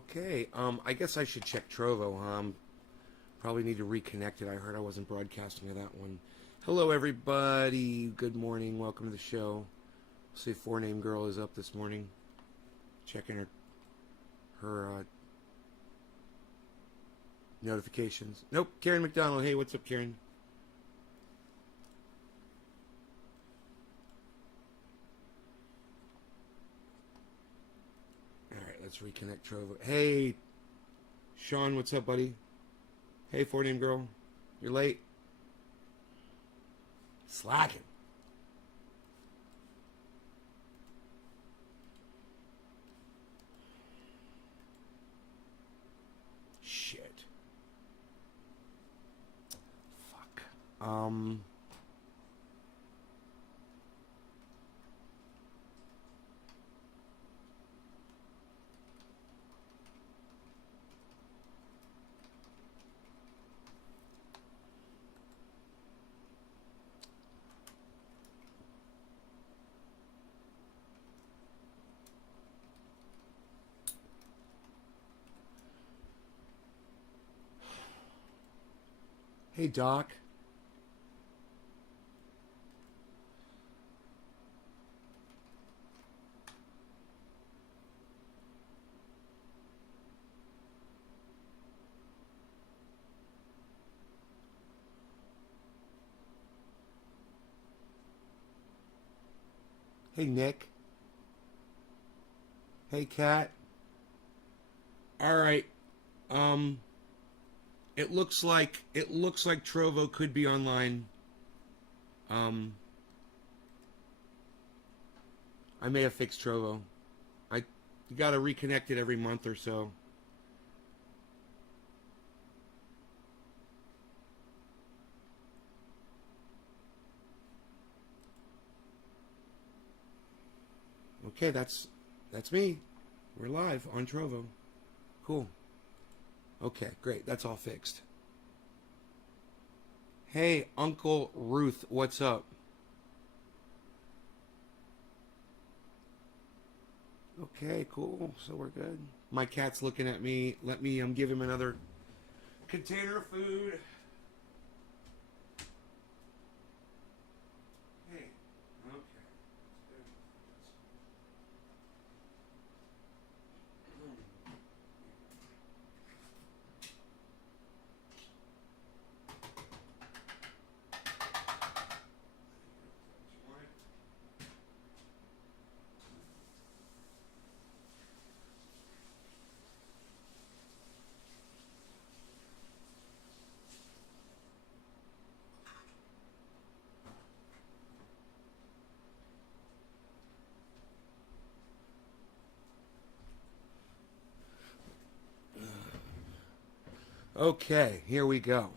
Okay, I guess I should check Trovo, huh? Probably need to reconnect it. I heard I wasn't broadcasting to that one. Hello, everybody. Good morning. Welcome to the show. See if Four Name Girl is up this morning. Checking her notifications. Nope, Karen McDonald. Hey, what's up, Karen? Alright, let's reconnect Trovo. Hey, Sean, what's up, buddy? Hey, Four Name Girl. You're late. Slacking. Shit. Fuck. Hey, Doc. Hey, Nick. Hey, Kat. All right. It looks like Trovo could be online. I may have fixed Trovo. You got to reconnect it every month or so. Okay, that's me. We're live on Trovo. Cool. Okay, great. That's all fixed. Hey, Uncle Ruth, what's up? Okay, cool. So we're good. My cat's looking at me. Let me give him another container of food. Hey, okay. Okay, here we go.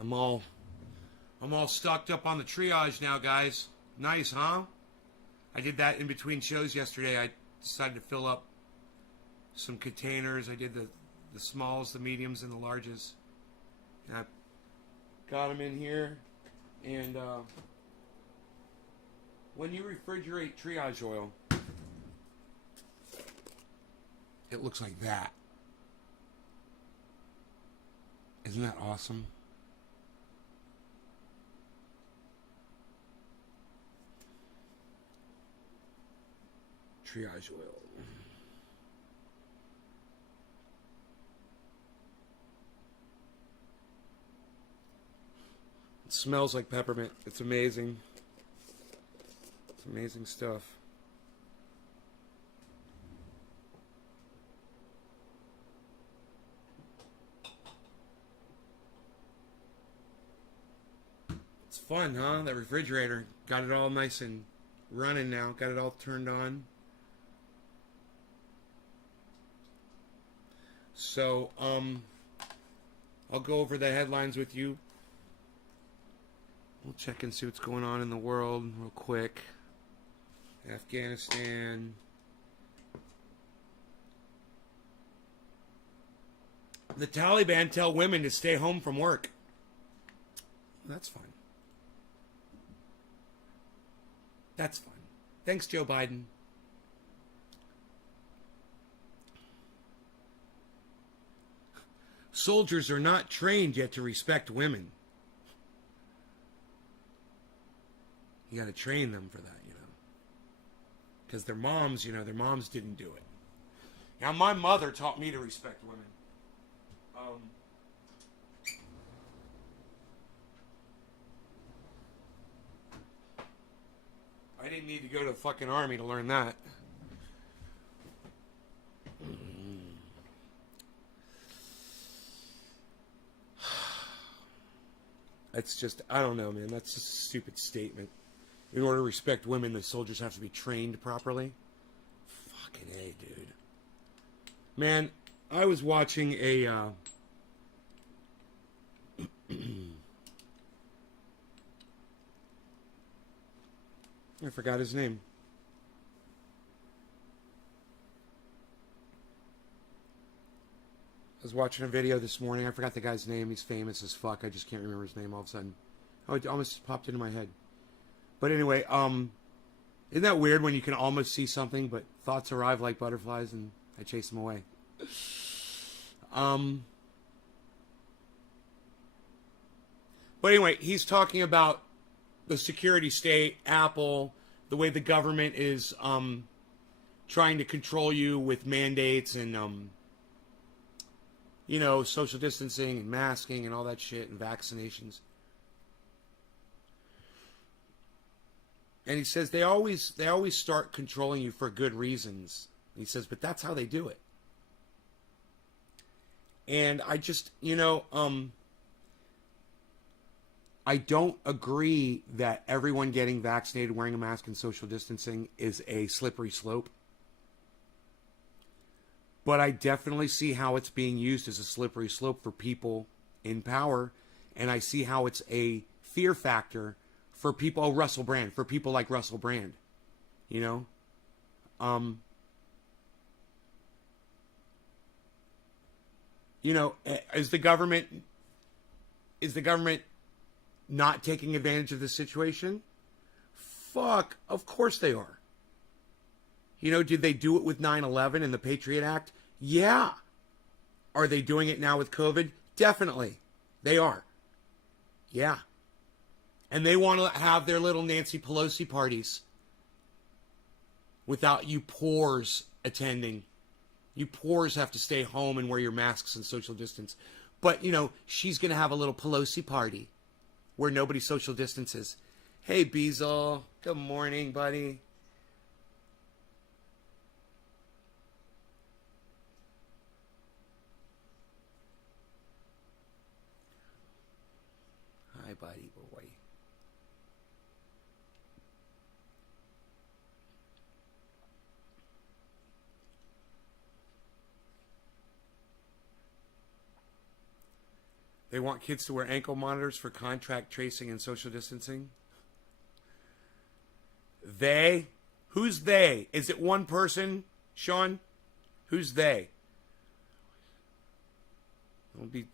I'm all stocked up on the triage now, guys. Nice, huh? I did that in between shows yesterday. I decided to fill up some containers. I did the smalls, the mediums, and the larges. And I got them in here. And when you refrigerate triage oil, it looks like that. Isn't that awesome? Triage oil. It smells like peppermint. It's amazing. It's amazing stuff. It's fun, huh? That refrigerator. Got it all nice and running now. Got it all turned on. So, I'll go over the headlines with you. We'll check and see what's going on in the world real quick. Afghanistan. The Taliban tell women to stay home from work. That's fine. That's fine. Thanks, Joe Biden. Soldiers are not trained yet to respect women. You got to train them for that, you know. Because their moms, you know, their moms didn't do it. Now, my mother taught me to respect women. I didn't need to go to the fucking army to learn that. That's just, I don't know, man. That's just a stupid statement. In order to respect women, the soldiers have to be trained properly. Fucking A, dude. Man, I was watching a... I forgot his name. I was watching a video this morning. I forgot the guy's name. He's famous as fuck. I just can't remember his name all of a sudden. Oh, it almost popped into my head. But anyway, isn't that weird when you can almost see something, but thoughts arrive like butterflies and I chase them away? But anyway, he's talking about the security state, Apple, the way the government is trying to control you with mandates and, you know, social distancing and masking and all that shit and vaccinations. And he says they always start controlling you for good reasons. And he says, but that's how they do it. And I just, you know, I don't agree that everyone getting vaccinated, wearing a mask, and social distancing is a slippery slope. But I definitely see how it's being used as a slippery slope for people in power. And I see how it's a fear factor for people, Russell Brand, for people like Russell Brand, you know? You know, is the government not taking advantage of this situation? Fuck, of course they are. You know, did they do it with 9/11 and the Patriot Act? Yeah. Are they doing it now with COVID? Definitely. They are. Yeah. And they want to have their little Nancy Pelosi parties without you poors attending. You poors have to stay home and wear your masks and social distance. But, you know, she's going to have a little Pelosi party where nobody social distances. Hey, Beazle. Good morning, buddy. Hi, buddy boy. They want kids to wear ankle monitors for contact tracing and social distancing. They? Who's they? Is it one person, Sean? Who's they? Don't be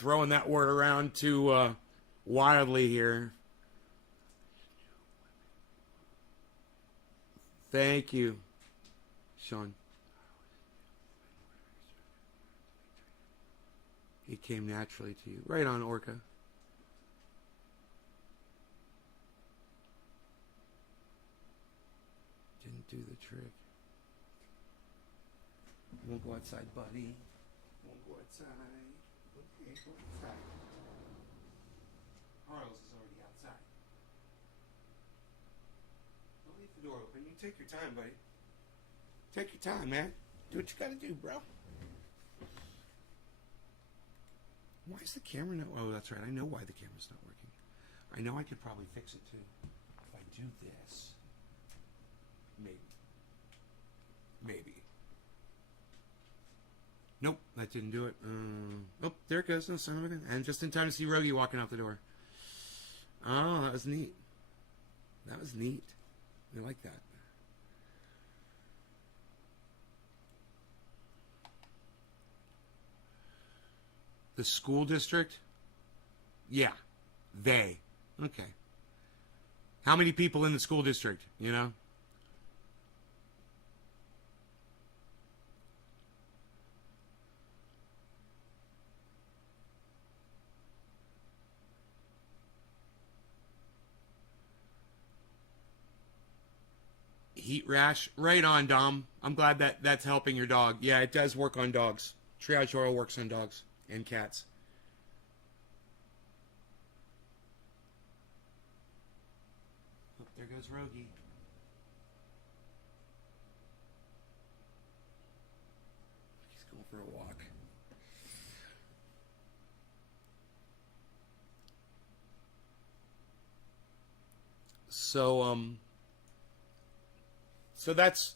throwing that word around too wildly here. Thank you, Sean. It came naturally to you. Right on, Orca. Didn't do the trick. Won't go outside, buddy. Won't go outside. Okay, go outside. Harlow's is already outside. Don't leave the door open. You take your time, buddy. Take your time, man. Do what you gotta do, bro. Why is the camera not... Oh, that's right. I know why the camera's not working. I know I could probably fix it, too. If I do this. Maybe. Maybe. Nope, that didn't do it. Oh, there it goes. No, son of a gun. And just in time to see Rogie walking out the door. Oh, that was neat. That was neat. I like that. The school district? Yeah. They. Okay. How many people in the school district, you know? Heat rash. Right on, Dom. I'm glad that that's helping your dog. Yeah, it does work on dogs. Triage oil works on dogs and cats. Oh, there goes Rogie. He's going for a walk. So that's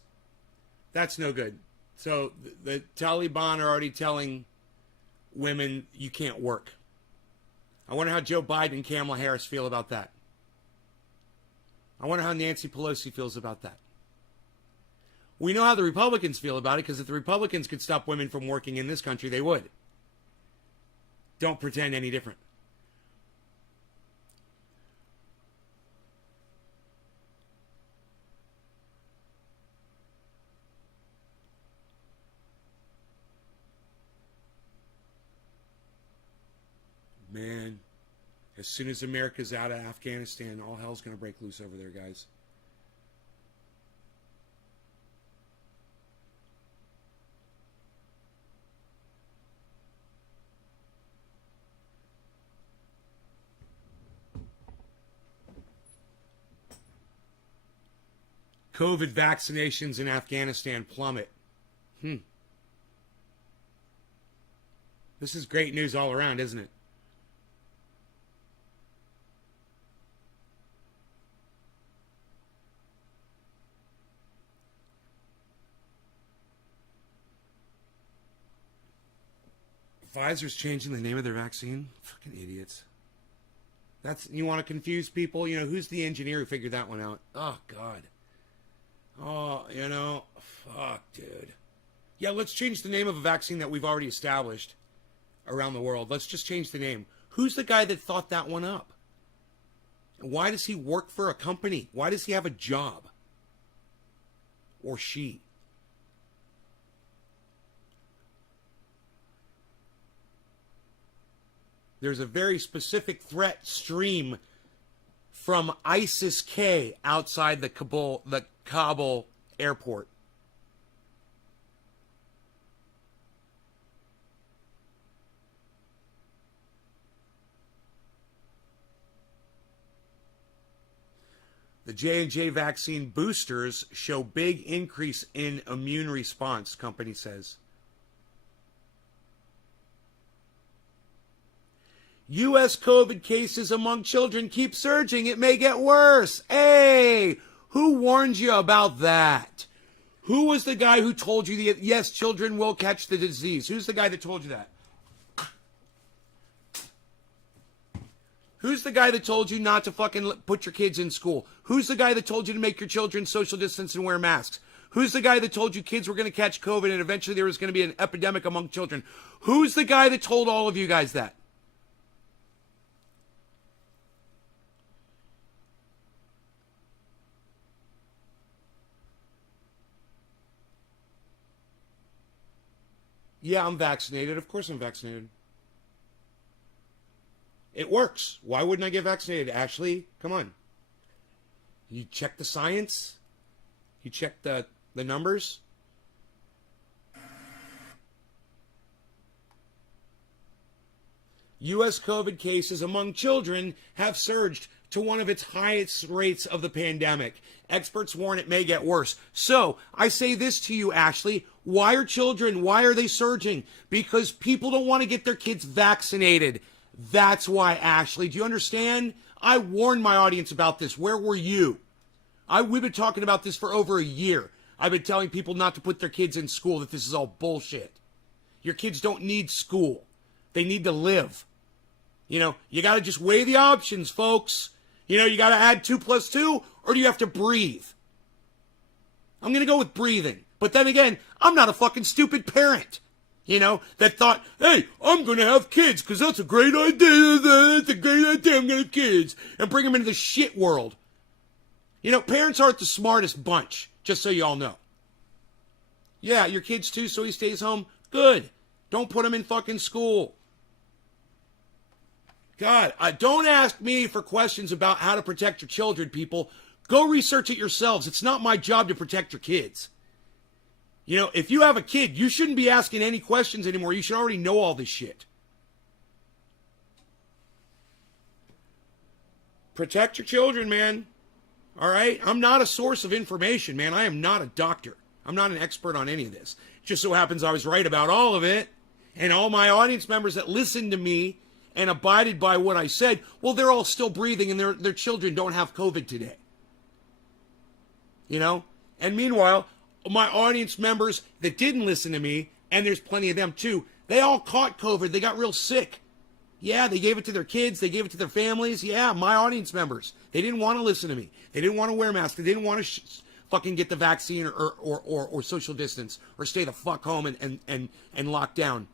no good. So the Taliban are already telling women you can't work. I wonder how Joe Biden and Kamala Harris feel about that. I wonder how Nancy Pelosi feels about that. We know how the Republicans feel about it, because if the Republicans could stop women from working in this country, they would. Don't pretend any different. Man, as soon as America's out of Afghanistan, all hell's going to break loose over there, guys. COVID vaccinations in Afghanistan plummet. This is great news all around, isn't it? Pfizer's changing the name of their vaccine? Fucking idiots. You want to confuse people? You know, who's the engineer who figured that one out? Oh, God. Oh, fuck, dude. Yeah, let's change the name of a vaccine that we've already established around the world. Let's just change the name. Who's the guy that thought that one up? Why does he work for a company? Why does he have a job? Or she? There's a very specific threat stream from ISIS-K outside the Kabul airport. The J&J vaccine boosters show big increase in immune response, company says. U.S. COVID cases among children keep surging. It may get worse. Hey, who warned you about that? Who was the guy who told you that, yes, children will catch the disease? Who's the guy that told you that? Who's the guy that told you not to fucking put your kids in school? Who's the guy that told you to make your children social distance and wear masks? Who's the guy that told you kids were going to catch COVID and eventually there was going to be an epidemic among children? Who's the guy that told all of you guys that? Yeah, I'm vaccinated. Of course I'm vaccinated. It works. Why wouldn't I get vaccinated? Ashley, come on. You check the science? You check the numbers? U.S. COVID cases among children have surged to one of its highest rates of the pandemic. Experts warn it may get worse. So, I say this to you, Ashley. Why are they surging? Because people don't want to get their kids vaccinated. That's why, Ashley. Do you understand? I warned my audience about this. Where were you? We've been talking about this for over a year. I've been telling people not to put their kids in school, that this is all bullshit. Your kids don't need school. They need to live. You got to just weigh the options, folks. You got to add 2 + 2, or do you have to breathe? I'm going to go with breathing. But then again, I'm not a fucking stupid parent. You know, that thought, hey, I'm going to have kids because that's a great idea. That's a great idea. I'm going to have kids. And bring them into the shit world. You know, parents aren't the smartest bunch, just so you all know. Yeah, your kid's too, so he stays home. Good. Don't put him in fucking school. God, don't ask me for questions about how to protect your children, people. Go research it yourselves. It's not my job to protect your kids. You know, if you have a kid, you shouldn't be asking any questions anymore. You should already know all this shit. Protect your children, man. All right? I'm not a source of information, man. I am not a doctor. I'm not an expert on any of this. It just so happens I was right about all of it. And all my audience members that listened to me and abided by what I said, well, they're all still breathing and their children don't have COVID today. You know? And meanwhile, my audience members that didn't listen to me, and there's plenty of them too, they all caught COVID. They got real sick. Yeah, they gave it to their kids. They gave it to their families. Yeah, my audience members. They didn't want to listen to me. They didn't want to wear masks. They didn't want to fucking get the vaccine or social distance or stay the fuck home and lock down.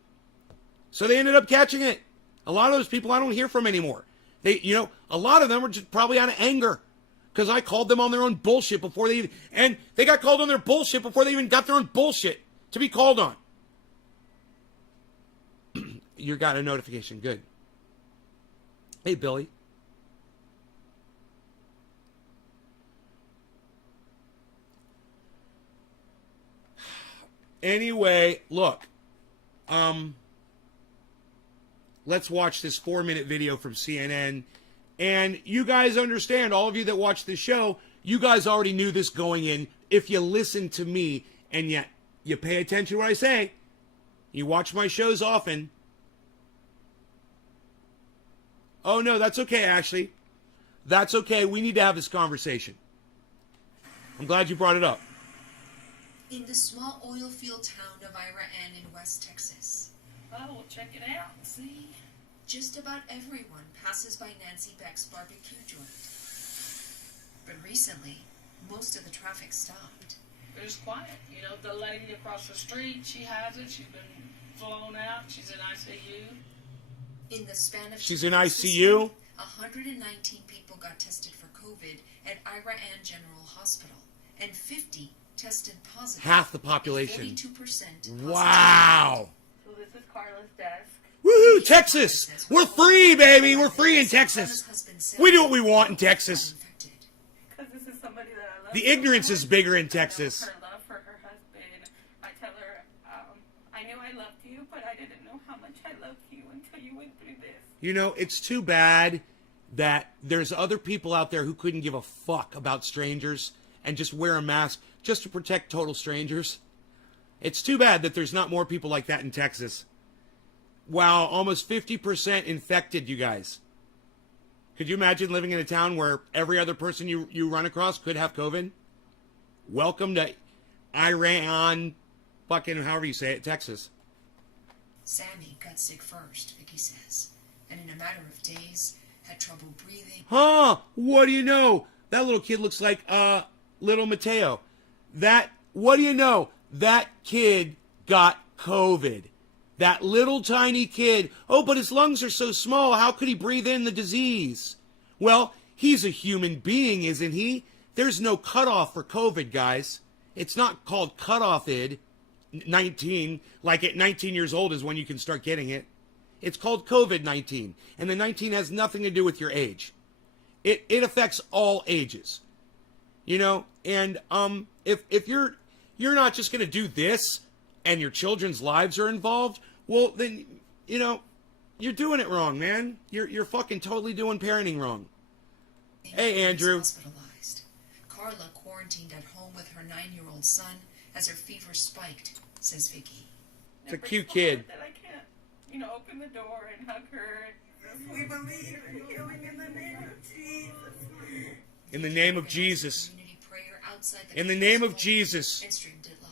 So they ended up catching it. A lot of those people I don't hear from anymore. They, you know, a lot of them are just probably out of anger because I called them on their own bullshit before they even, and they got called on their bullshit before they even got their own bullshit to be called on. You got a notification. Good. Hey, Billy. Anyway, look. Let's watch this 4-minute video from CNN. And you guys understand, all of you that watch this show, you guys already knew this going in. If you listen to me and yet you pay attention to what I say, you watch my shows often. Oh, no, that's okay, Ashley. That's okay. We need to have this conversation. I'm glad you brought it up. In the small oil field town of Iran in West Texas. Oh, we'll check it out and see. Just about everyone passes by Nancy Beck's barbecue joint. But recently, most of the traffic stopped. It was quiet. You know, the lady across the street, she has it. She's been flown out. She's in ICU. In the span of She's in ICU? 119 people got tested for COVID at Iran General Hospital, and 50 tested positive. Half the population. 42%. Wow. So this is Carla's desk. Woohoo, Texas! We're free, baby! We're free in Texas! We do what we want in Texas. Because this is somebody that I love. The ignorance is bigger in Texas. Her love for her husband. I tell her, I knew I loved you, but I didn't know how much I loved you until you went through this. You know, it's too bad that there's other people out there who couldn't give a fuck about strangers and just wear a mask just to protect total strangers. It's too bad that there's not more people like that in Texas. Wow, almost 50% infected, you guys. Could you imagine living in a town where every other person you run across could have COVID? Welcome to Iran, fucking however you say it, Texas. Sammy got sick first, Vicky says, and in a matter of days had trouble breathing. Huh, what do you know? That little kid looks like, little Mateo. What do you know? That kid got COVID. That little tiny kid. Oh, but his lungs are so small. How could he breathe in the disease? Well, he's a human being, isn't he? There's no cutoff for COVID, guys. It's not called cutoff-id, 19, like at 19 years old is when you can start getting it. It's called COVID-19, and the 19 has nothing to do with your age. It affects all ages. You know, and if you're not just going to do this and your children's lives are involved, well, then, you know, you're doing it wrong, man. You're fucking totally doing parenting wrong. Hey, Andrew. Hospitalized. Carla quarantined at home with her 9-year-old son as her fever spiked, says Vicky. It's a cute kid. That I can't, you know, open the door and hug her. We believe in healing in the name of Jesus. In the name of Jesus. Community prayer outside the In the name of Jesus. and streamed it live.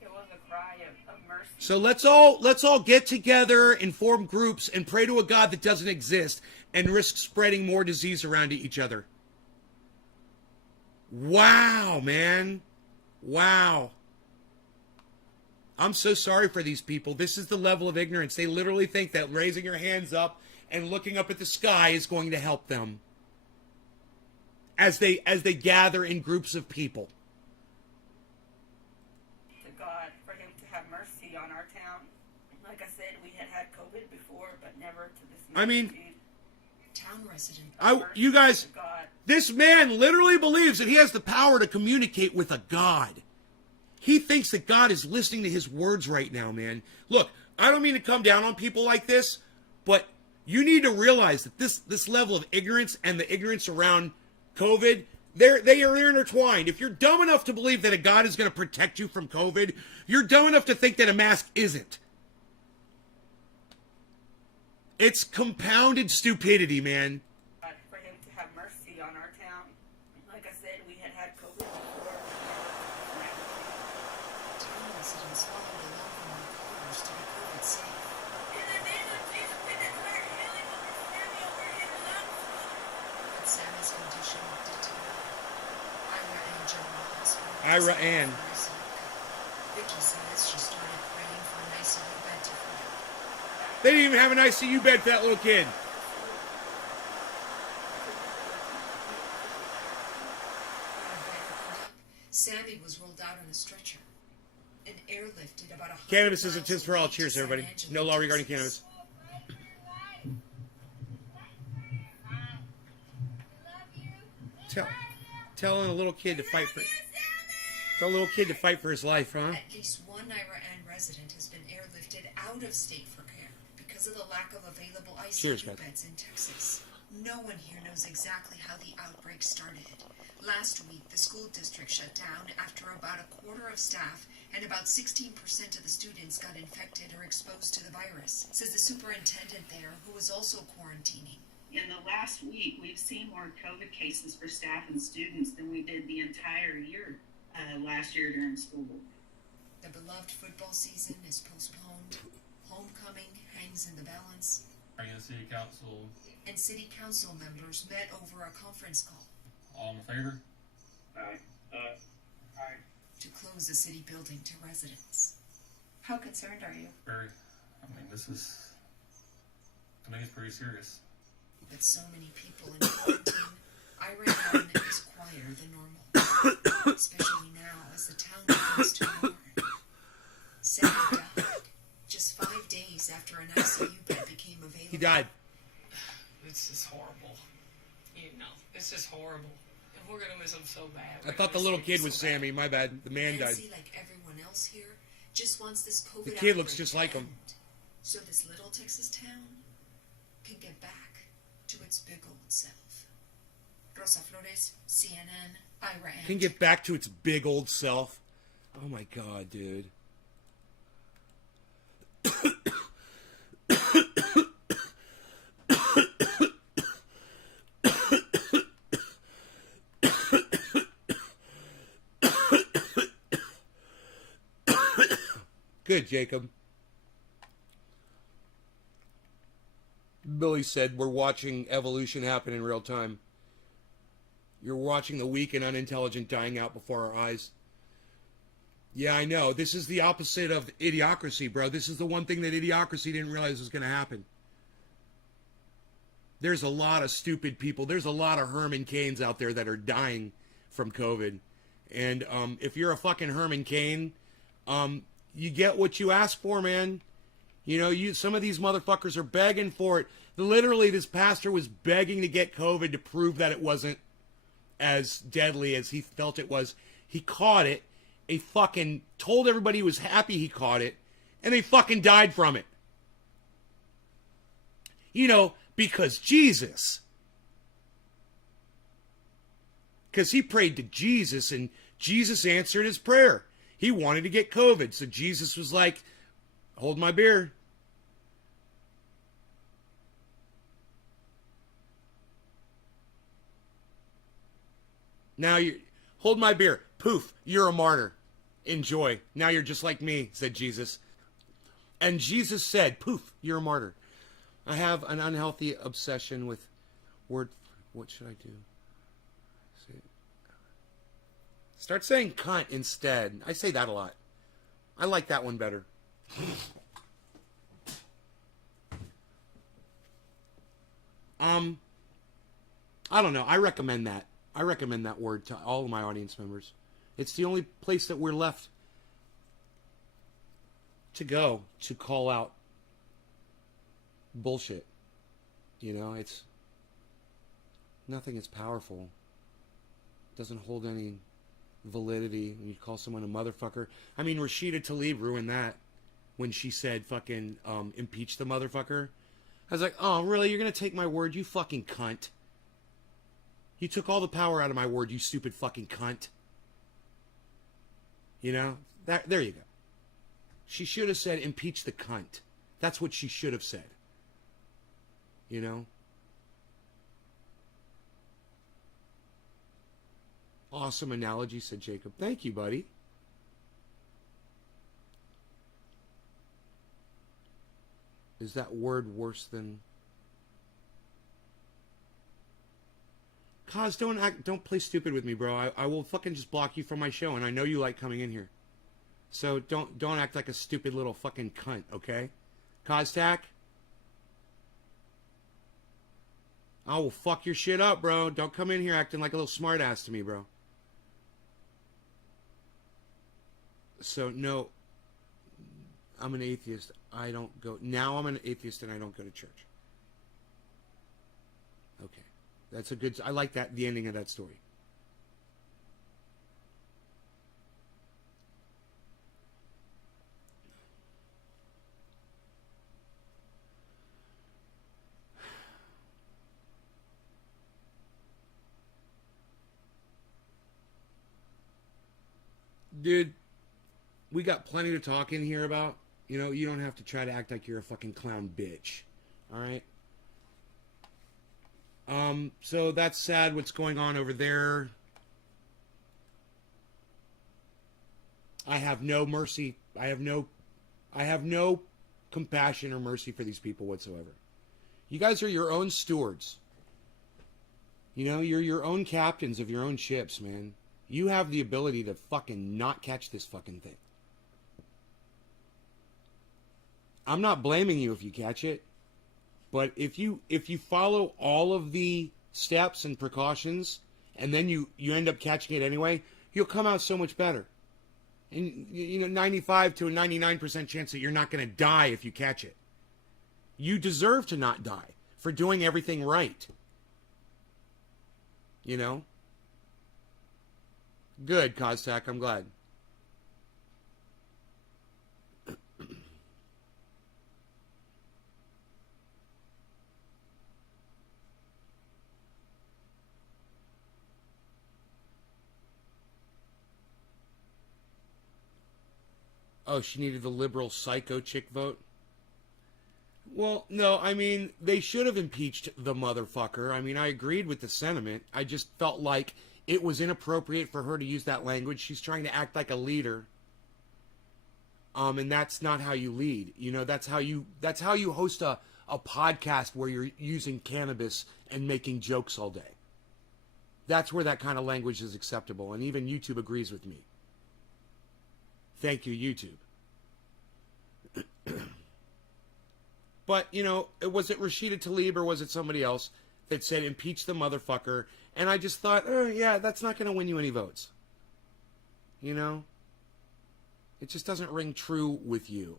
It was a cry of mercy. So let's all get together and form groups and pray to a God that doesn't exist and risk spreading more disease around to each other. Wow, man. Wow. I'm so sorry for these people. This is the level of ignorance. They literally think that raising your hands up and looking up at the sky is going to help them as they gather in groups of people. To God for him to have mercy on our town. Like I said, we had COVID before, but never to this magnitude. I mean, Town resident. you guys, To God. this man literally believes that he has the power to communicate with a God. He thinks that God is listening to his words right now, man. Look, I don't mean to come down on people like this, but you need to realize that this level of ignorance and the ignorance around COVID, they are intertwined. If you're dumb enough to believe that a God is going to protect you from COVID, you're dumb enough to think that a mask isn't. It's compounded stupidity, man. For him to have mercy on our town. Like I said, we had COVID before. Town residents followed along from the corridors to be COVID safe. In the name of Jesus, we declare healing over Sammy, over his lungs. But Sammy's condition deteriorated. Ira Ann General Hospital. Ira Ann. Vicky says she started praying for an ICU bed to free up. They didn't even have an ICU bed for that little kid. Sammy was rolled out on a stretcher and airlifted about 100 Cannabis is a miles tis for all. away to Cheers, San everybody. Angelo, No law regarding Texas. cannabis. Telling a little kid to fight for his life, huh? At least one Ira Ann resident has been airlifted out of state for care because of the lack of available ICU Cheers, guys. beds in Texas. No one here knows exactly how the outbreak started. Last week, the school district shut down after about a quarter of staff and about 16% of the students got infected or exposed to the virus, says the superintendent there, who was also quarantining. In the last week, we've seen more COVID cases for staff and students than we did the entire year last year during school. The beloved football season is postponed. Homecoming hangs in the balance. Regular City Council, And city council members met over a conference call all in favor? Aye. Aye. to close the city building to residents. How concerned are you? Very. I mean, this is, to me, it's pretty serious. With so many people in quarantine, Ira Ann is quieter than normal, especially now as the town begins to mourn. Sammy died just 5 days after an ICU bed became available. He died. It's just horrible. You know, it's just horrible. And we're gonna miss him so bad. I thought the little kid was Sammy. My bad. The man died. Nancy, like everyone else here, just wants this COVID The kid looks outbreak just to like him. end, so this little Texas town can get back to its big old self. Rosa Flores, CNN, Ira Ann. Can get back to its big old self. Oh my god, dude. Good, Jacob. Billy said we're watching evolution happen in real time. You're watching the weak and unintelligent dying out before our eyes. Yeah, I know. This is the opposite of idiocracy, bro. This is the one thing that idiocracy didn't realize was going to happen. There's a lot of stupid people. There's a lot of Herman Cains out there that are dying from COVID. And if you're a fucking Herman Cain, you get what you ask for, man. You know, some of these motherfuckers are begging for it. Literally, this pastor was begging to get COVID to prove that it wasn't as deadly as he felt it was. He caught it. He fucking told everybody he was happy he caught it. And they fucking died from it. You know, because Jesus. Because he prayed to Jesus and Jesus answered his prayer. He wanted to get COVID. So Jesus was like, hold my beer. Now you hold my beer. Poof, you're a martyr. Enjoy. Now you're just like me, said Jesus. And Jesus said, poof, you're a martyr. I have an unhealthy obsession with word. What should I do? Start saying cunt instead. I say that a lot. I like that one better. I don't know. I recommend that. I recommend that word to all of my audience members. It's the only place that we're left to go to call out bullshit. You know, it's nothing is powerful. It doesn't hold any validity when you call someone a motherfucker. I mean, Rashida Tlaib ruined that when she said fucking impeach the motherfucker. I was like, oh, really? You're going to take my word, you fucking cunt? You took all the power out of my word, you stupid fucking cunt. You know? There you go. She should have said, impeach the cunt. That's what she should have said. You know? Awesome analogy, said Jacob. Thank you, buddy. Is that word worse than... Kaz, don't play stupid with me, bro. I will fucking just block you from my show, and I know you like coming in here. So don't act like a stupid little fucking cunt, okay? Kaztak? I will fuck your shit up, bro. Don't come in here acting like a little smartass to me, bro. So, no, I'm an atheist. I don't go... Now I'm an atheist and I don't go to church. Okay. That's a good... I like that, the ending of that story. Dude, we got plenty to talk in here about. You know, you don't have to try to act like you're a fucking clown bitch. Alright? So that's sad what's going on over there. I have no mercy. I have no compassion or mercy for these people whatsoever. You guys are your own stewards. You know, you're your own captains of your own ships, man. You have the ability to fucking not catch this fucking thing. I'm not blaming you if you catch it. But if you follow all of the steps and precautions and then you end up catching it anyway, you'll come out so much better. And, you know, 95 to a 99% chance that you're not going to die if you catch it. You deserve to not die for doing everything right. You know? Good, Koztak. I'm glad. Oh, she needed the liberal psycho chick vote? Well, no, I mean, they should have impeached the motherfucker. I mean, I agreed with the sentiment. I just felt like it was inappropriate for her to use that language. She's trying to act like a leader. And that's not how you lead. You know, that's how you host a podcast where you're using cannabis and making jokes all day. That's where that kind of language is acceptable. And even YouTube agrees with me. Thank you, YouTube. But, you know, was it Rashida Tlaib or was it somebody else that said impeach the motherfucker? And I just thought, oh, yeah, that's not going to win you any votes. You know? It just doesn't ring true with you.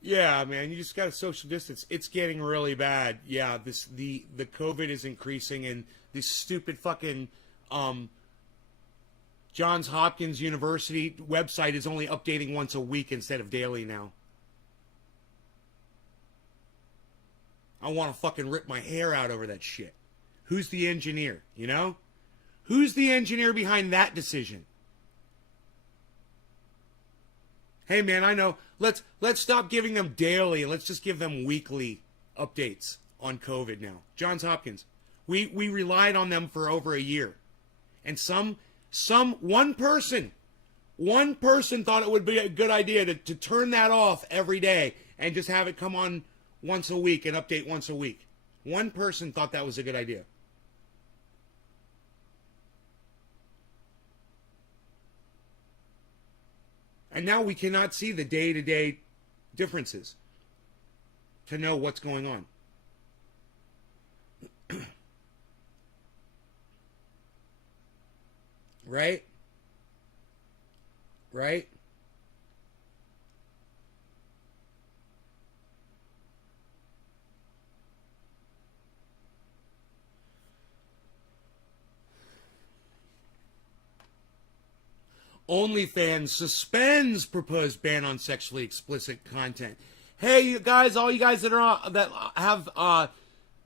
Yeah, man, you just got to social distance. It's getting really bad. Yeah, the COVID is increasing, and this stupid fucking Johns Hopkins University website is only updating once a week instead of daily now. I want to fucking rip my hair out over that shit. Who's the engineer, you know? Who's the engineer behind that decision? Hey man, I know. Let's stop giving them daily. Let's just give them weekly updates on COVID now. Johns Hopkins. We relied on them for over a year. And one person thought it would be a good idea to turn that off every day and just have it come on once a week and update once a week. One person thought that was a good idea. And now we cannot see the day-to-day differences to know what's going on. Right? Right? OnlyFans suspends proposed ban on sexually explicit content. Hey, you guys, all you guys that have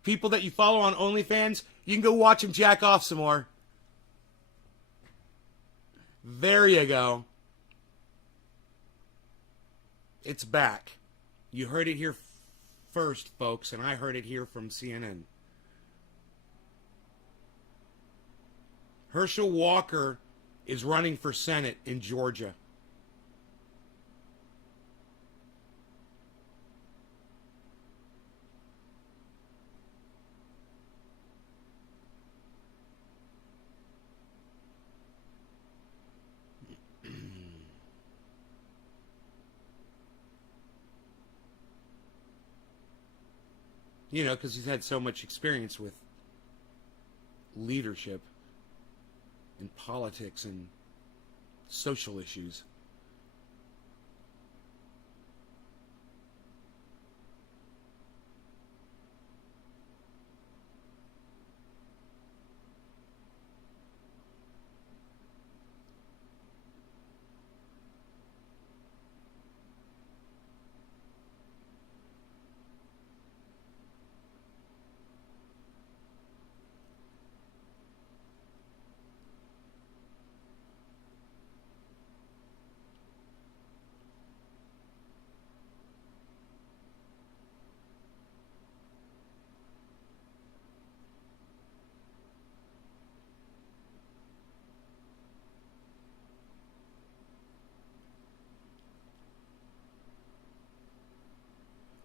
people that you follow on OnlyFans, you can go watch them jack off some more. There you go. It's back. You heard it here first, folks, and I heard it here from CNN. Herschel Walker is running for Senate in Georgia. You know, because he's had so much experience with leadership and politics and social issues.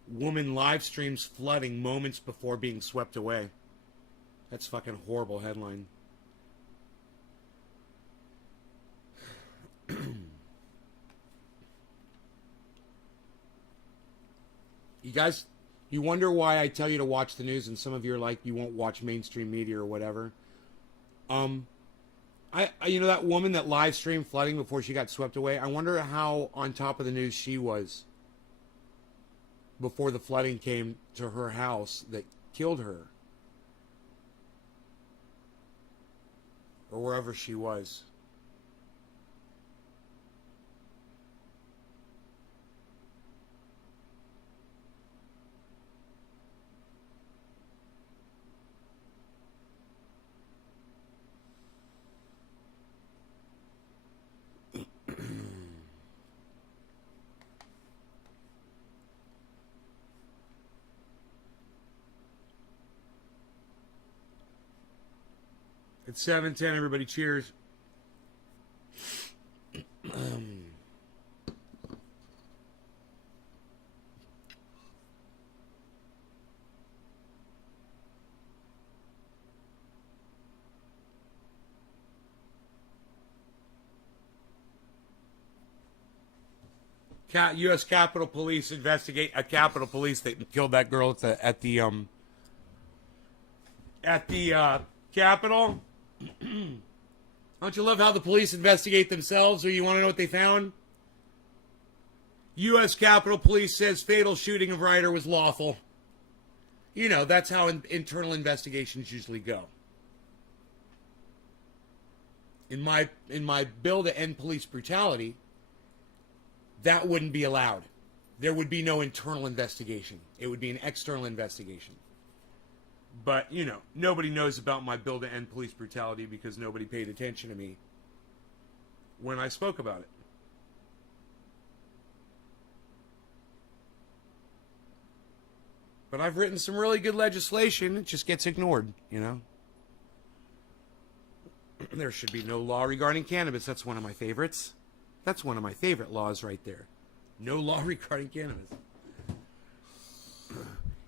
Woman live streams flooding moments before being swept away. That's fucking horrible headline. You guys, you wonder why I tell you to watch the news and some of you are like, you won't watch mainstream media or whatever. You know that woman that live streamed flooding before she got swept away? I wonder how on top of the news she was before the flooding came to her house that killed her. Or wherever she was. It's 7:10, everybody. Cheers. U.S. Capitol Police investigate a Capitol Police that killed that girl at the Capitol. Don't you love how the police investigate themselves, or you want to know what they found? U.S. Capitol Police says fatal shooting of rider was lawful. You know, that's how internal investigations usually go. In my bill to end police brutality, that wouldn't be allowed. There would be no internal investigation. It would be an external investigation. But, you know, nobody knows about my bill to end police brutality because nobody paid attention to me when I spoke about it. But I've written some really good legislation. It just gets ignored, you know. There should be no law regarding cannabis. That's one of my favorites. That's one of my favorite laws right there. No law regarding cannabis.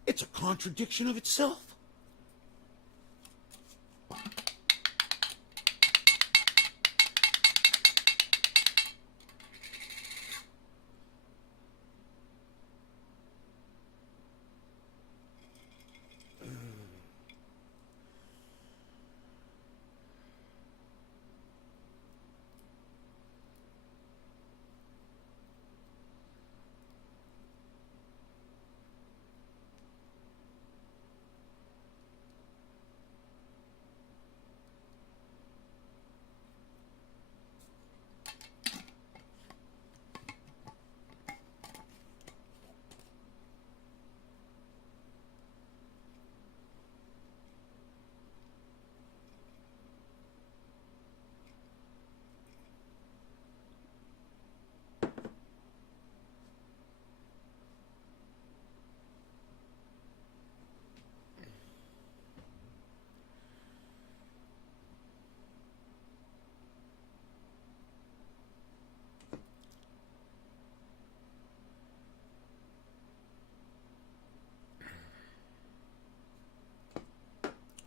It's a contradiction of itself.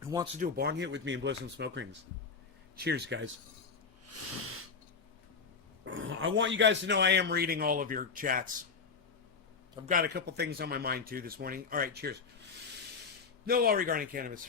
Who wants to do a bong hit with me and blow some smoke rings? Cheers, guys. I want you guys to know I am reading all of your chats. I've got a couple things on my mind, too, this morning. All right, cheers. No law regarding cannabis.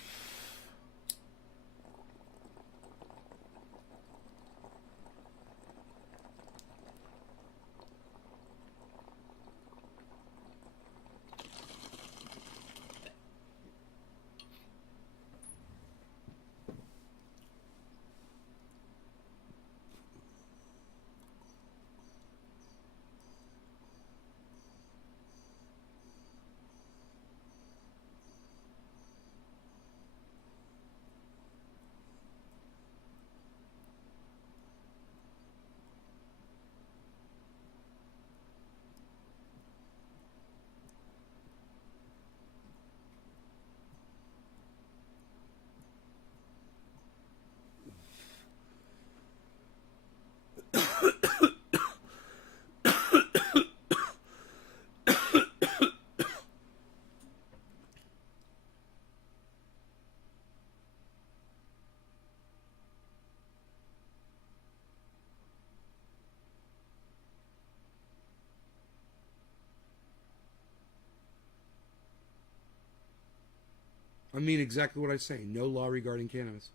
I mean exactly what I say. No law regarding cannabis.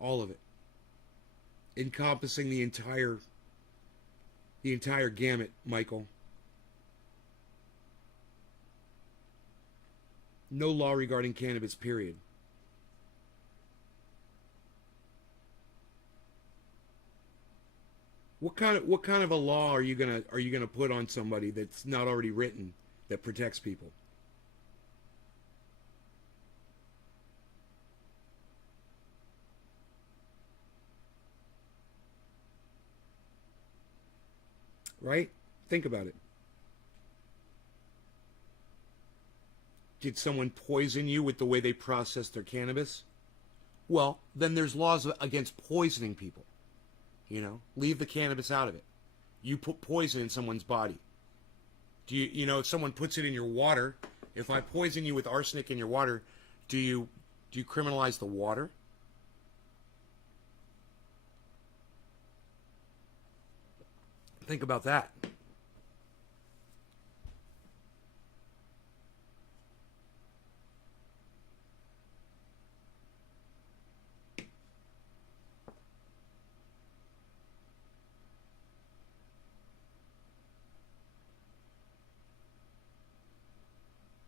All of it. Encompassing the entire gamut, Michael. No law regarding cannabis, period. What kind of a law are you gonna put on somebody that's not already written that protects people? Right? Think about it. Did someone poison you with the way they process their cannabis? Well, then there's laws against poisoning people. You know, leave the cannabis out of it. You put poison in someone's body. Do you know, if someone puts it in your water, if I poison you with arsenic in your water, do you criminalize the water? Think about that.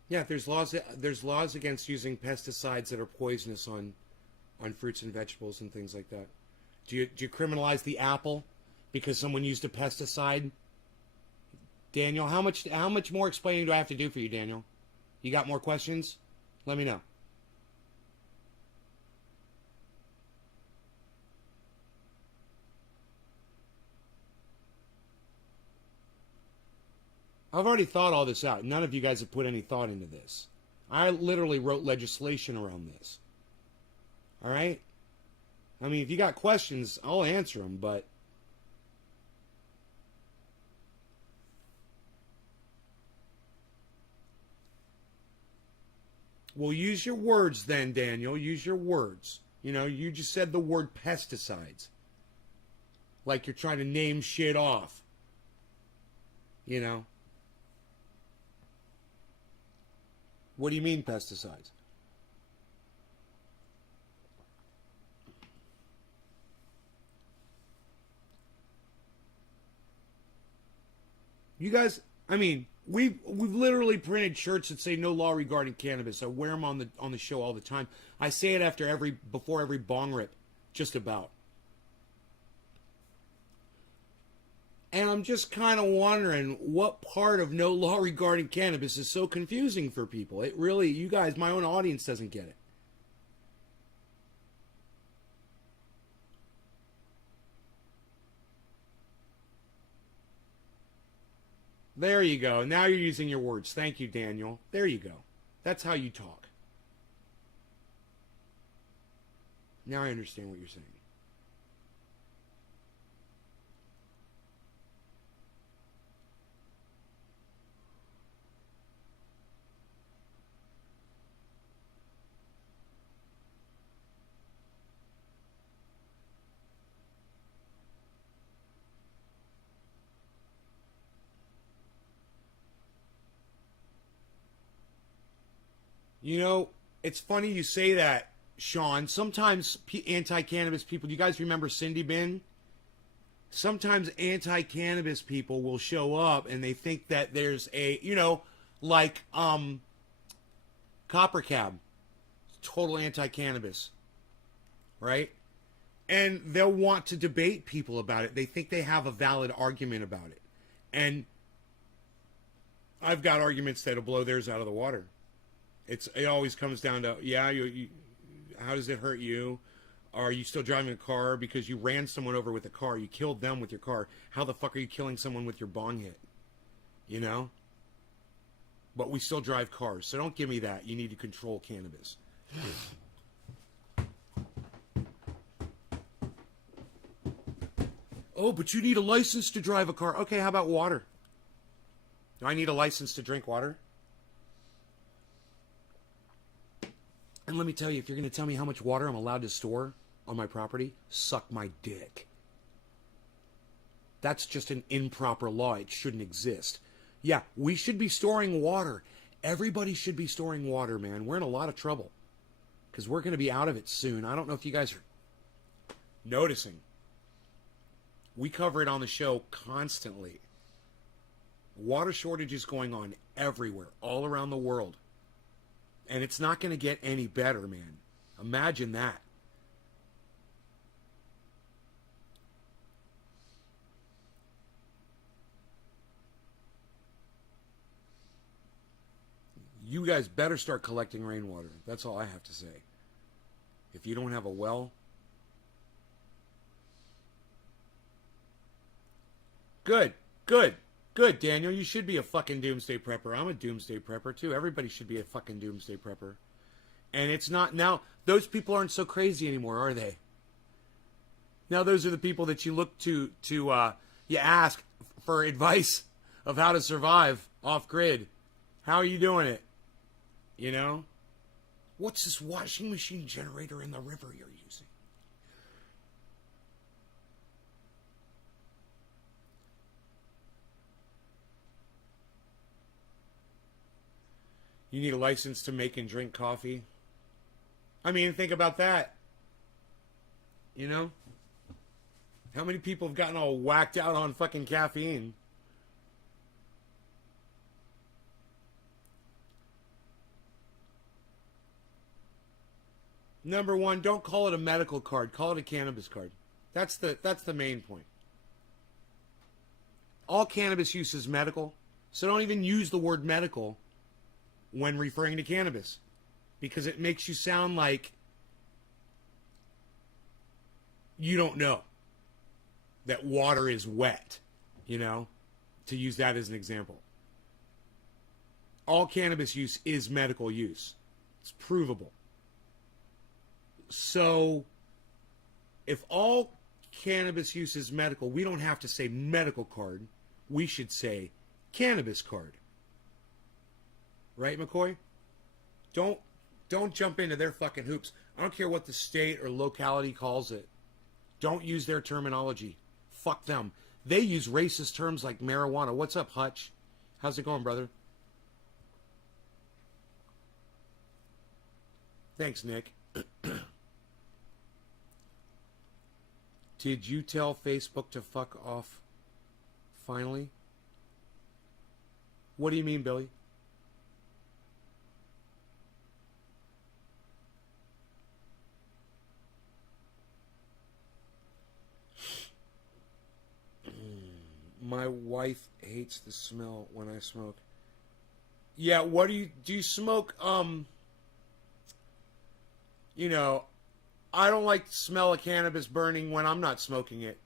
Yeah, there's laws against using pesticides that are poisonous on fruits and vegetables and things like that. Do you criminalize the apple because someone used a pesticide? Daniel, how much more explaining do I have to do for you, Daniel? You got more questions? Let me know. I've already thought all this out. None of you guys have put any thought into this. I literally wrote legislation around this. All right? I mean, if you got questions, I'll answer them, but well, use your words then, Daniel. Use your words. You know, you just said the word pesticides. Like you're trying to name shit off. You know? What do you mean pesticides? You guys, I mean, we've literally printed shirts that say no law regarding cannabis. I wear them on the show all the time. I say it before every bong rip, just about. And I'm just kind of wondering what part of no law regarding cannabis is so confusing for people. It really, you guys, my own audience doesn't get it. There you go. Now you're using your words. Thank you, Daniel. There you go. That's how you talk. Now I understand what you're saying. You know, it's funny you say that, Sean. Sometimes anti-cannabis people, do you guys remember Cindy Bin? Sometimes anti-cannabis people will show up and they think that there's a, you know, like Copper Cab, total anti-cannabis, right? And they'll want to debate people about it. They think they have a valid argument about it. And I've got arguments that'll blow theirs out of the water. It always comes down to, yeah, you how does it hurt you? Are you still driving a car because you ran someone over with a car? You killed them with your car. How the fuck are you killing someone with your bong hit? You know? But we still drive cars, so don't give me that. You need to control cannabis. Oh, but you need a license to drive a car. Okay, how about water? Do I need a license to drink water? And let me tell you, if you're going to tell me how much water I'm allowed to store on my property, suck my dick. That's just an improper law. It shouldn't exist. Yeah, we should be storing water. Everybody should be storing water, man. We're in a lot of trouble because we're going to be out of it soon. I don't know if you guys are noticing. We cover it on the show constantly. Water shortages going on everywhere, all around the world. And it's not going to get any better, man. Imagine that. You guys better start collecting rainwater. That's all I have to say. If you don't have a well, good, Daniel. You should be a fucking doomsday prepper. I'm a doomsday prepper, too. Everybody should be a fucking doomsday prepper. And it's not... Now, those people aren't so crazy anymore, are they? Now, those are the people that you look to you ask for advice of how to survive off-grid. How are you doing it? You know? What's this washing machine generator in the river you're using? You need a license to make and drink coffee. I mean, think about that. You know? How many people have gotten all whacked out on fucking caffeine? Number one, don't call it a medical card. Call it a cannabis card. That's the main point. All cannabis use is medical. So don't even use the word medical when referring to cannabis, because it makes you sound like you don't know that water is wet, you know, to use that as an example. all cannabis use is medical use. It's provable. So, if all cannabis use is medical, we don't have to say medical card. We should say cannabis card. Right, McCoy? Don't jump into their fucking hoops. I don't care what the state or locality calls it. Don't use their terminology. Fuck them. They use racist terms like marijuana. What's up, Hutch? How's it going, brother? Thanks, Nick. Did you tell Facebook to fuck off finally? What do you mean, Billy? My wife hates the smell when I smoke. Yeah, what do you smoke? You know, I don't like the smell of cannabis burning when I'm not smoking it.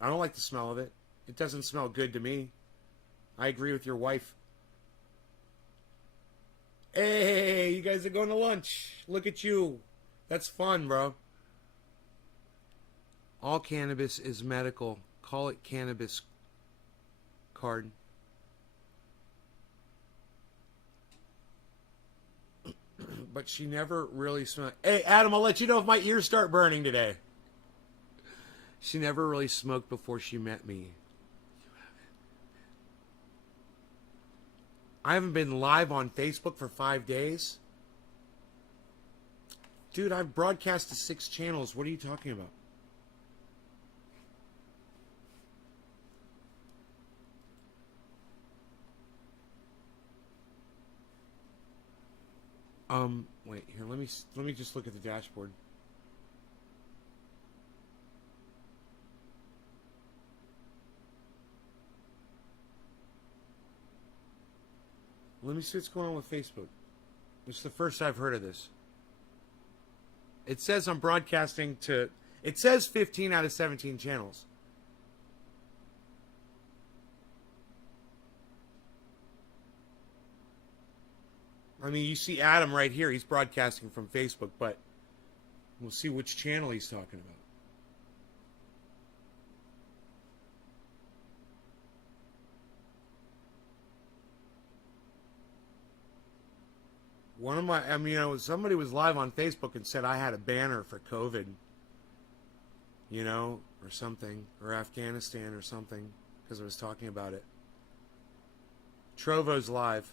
I don't like the smell of it. It doesn't smell good to me. I agree with your wife. Hey, you guys are going to lunch. Look at you. That's fun, bro. All cannabis is medical. Call it cannabis card. But she never really smoked. Hey, Adam, I'll let you know if my ears start burning today. She never really smoked before she met me. I haven't been live on Facebook for 5 days. Dude, I've broadcast to 6 channels. What are you talking about? Wait, here, let me just look at the dashboard. Let me see what's going on with Facebook. It's the first I've heard of this. It says I'm broadcasting to... It says 15 out of 17 channels. I mean, you see Adam right here. He's broadcasting from Facebook, but we'll see which channel he's talking about. One of my, I mean, somebody was live on Facebook and said I had a banner for COVID, you know, or something, or Afghanistan or something, because I was talking about it. Trovo's live.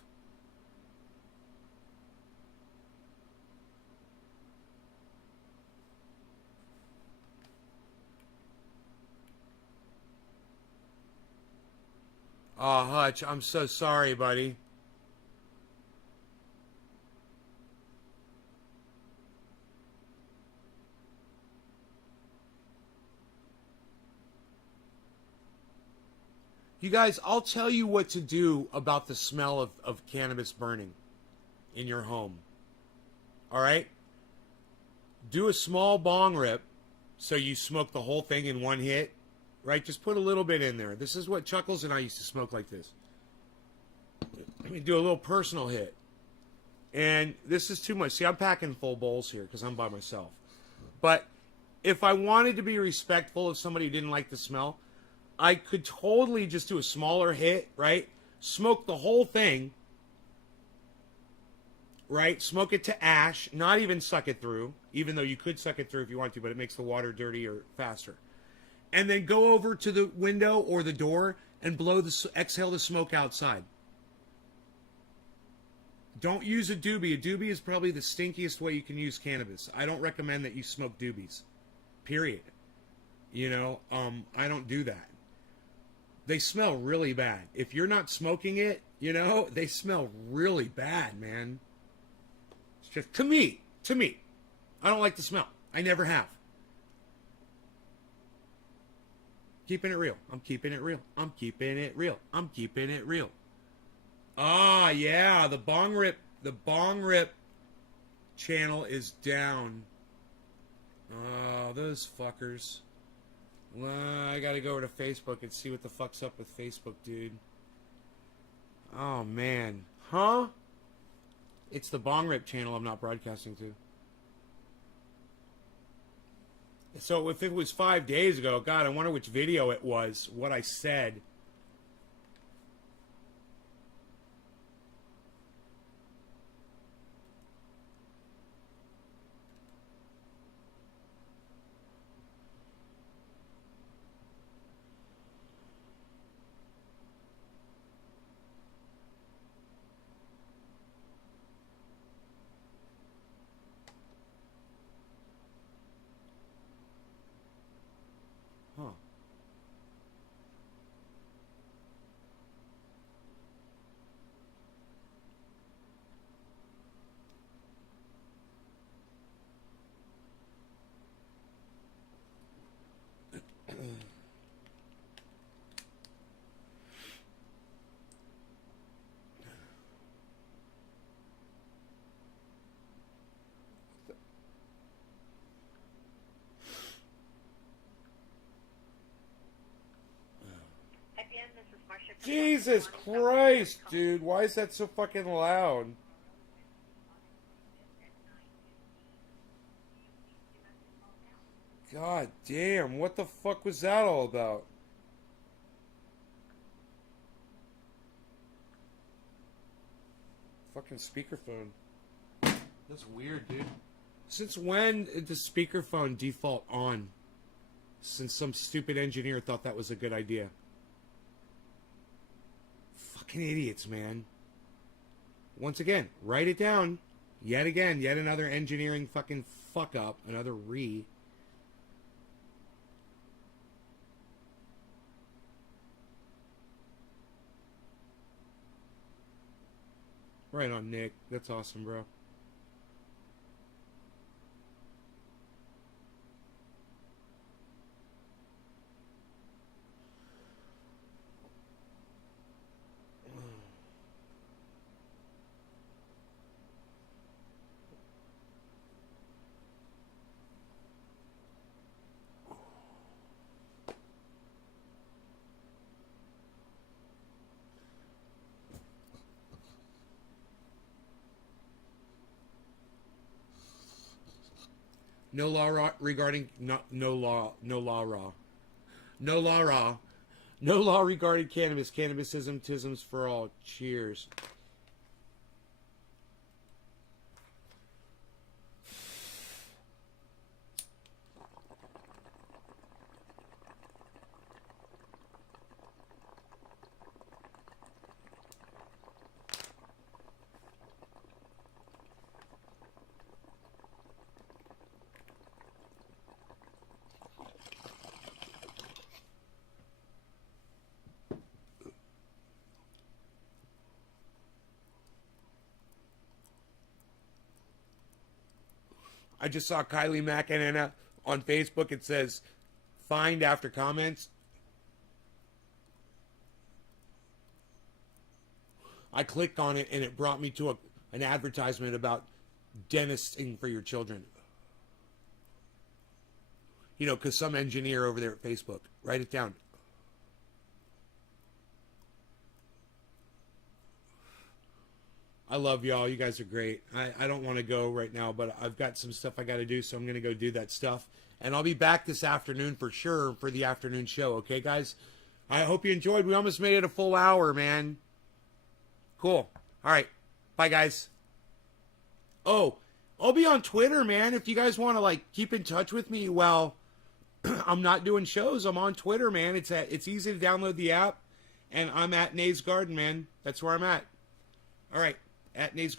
Oh, Hutch, I'm so sorry, buddy. You guys, I'll tell you what to do about the smell of cannabis burning in your home. All right? Do a small bong rip so you smoke the whole thing in one hit. Right? Just put a little bit in there. This is what Chuckles and I used to smoke like this. Let me do a little personal hit. And this is too much. See, I'm packing full bowls here because I'm by myself. But if I wanted to be respectful of somebody who didn't like the smell, I could totally just do a smaller hit, right? Smoke the whole thing, right? Smoke it to ash, not even suck it through, even though you could suck it through if you want to, but it makes the water dirtier faster. And then go over to the window or the door and exhale the smoke outside. Don't use a doobie. A doobie is probably the stinkiest way you can use cannabis. I don't recommend that you smoke doobies. Period. You know, I don't do that. They smell really bad. If you're not smoking it, you know, they smell really bad, man. It's just, to me, I don't like the smell. I never have. Keeping it real. I'm keeping it real. I'm keeping it real. I'm keeping it real. Ah, yeah, the bong rip channel is down. Oh, those fuckers. Well, I gotta go over to Facebook and see what the fuck's up with Facebook, dude. Oh, man. Huh? It's the Bong Rip channel I'm not broadcasting to. So if it was 5 days ago, God, I wonder which video it was, what I said. Huh. Jesus Christ, dude. Why is that so fucking loud? God damn, what the fuck was that all about? Fucking speakerphone. That's weird, dude. Since when did the speakerphone default on? Since some stupid engineer thought that was a good idea. Fucking idiots, man. Once again, write it down. Yet again, yet another engineering fucking fuck up. Another re. Right on, Nick. That's awesome, bro. No law regarding no law regarding cannabis. Cannabisism, tisms for all. Cheers. I just saw Kylie McEnana on Facebook. It says, find after comments. I clicked on it and it brought me to an advertisement about dentisting for your children. You know, because some engineer over there at Facebook. Write it down. I love y'all. You guys are great. I don't want to go right now, but I've got some stuff I got to do, so I'm going to go do that stuff. And I'll be back this afternoon for sure for the afternoon show. Okay, guys? I hope you enjoyed. We almost made it a full hour, man. Cool. All right. Bye, guys. Oh, I'll be on Twitter, man. If you guys want to, like, keep in touch with me while I'm not doing shows, I'm on Twitter, man. It's easy to download the app. And I'm at Nays Garden, man. That's where I'm at. All right. At Nays